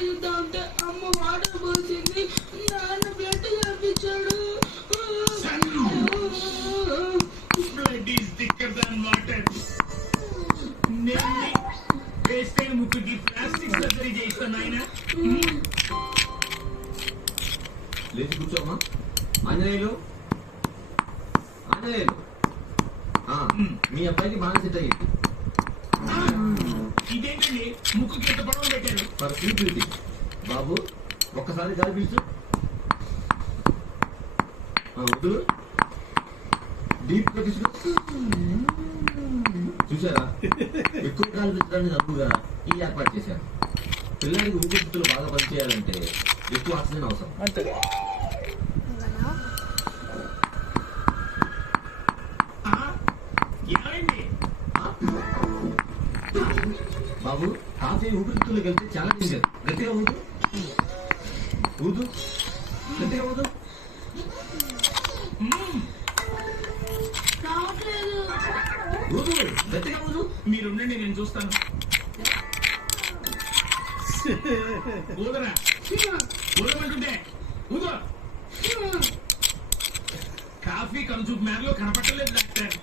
చూద్దాం అంటే అమ్మ వాటర్ పోసింది, నాన్న బ్లడ్ కనిపించాడు. Blood is thicker than water. నేను వేస్ట్ అయిన ముక్కుకి ప్లాస్టిక్ సర్జరీ చేయిస్తాను ఆయన. లేచి కూర్చోమ్మా. ఆంజనేయులు, ఆంజనేయులు, మీ అబ్బాయికి బాగా సెట్ అయ్యింది. ఇదేంటండి ముక్కుకి ఎంత పొడవు పెట్టారు? ఫర్ సింప్లిటీ. బాబు ఒక్కసారి గాలి పీల్చు. వద్దు, డీప్ గా తీసుకో. చూసారా, ఎక్కువ గాలి పీల్చడానికి అనువుగా ఈ ఏర్పాటు చేశారు. పిల్లలకి ఊపిరితిత్తులు బాగా పనిచేయాలంటే ఎక్కువ ఆక్సిజన్ అవసరం. ఏమైంది బాబు, కాఫీ ఊపిరితిత్తుల్లోకి వెళ్తే చాలా డేంజర్. గట్టిగా ఊదు, ఊదు, గట్టిగా ఊదు. రావట్లేదు. ఊదు, గట్టిగా ఊదు. మీరుండండి, నేను చూస్తాను. ఊదరా, ఊదమంటుంటే ఊదు. కాఫీ కలుచూపు మేరలో కనపట్టలేదు డాక్టర్.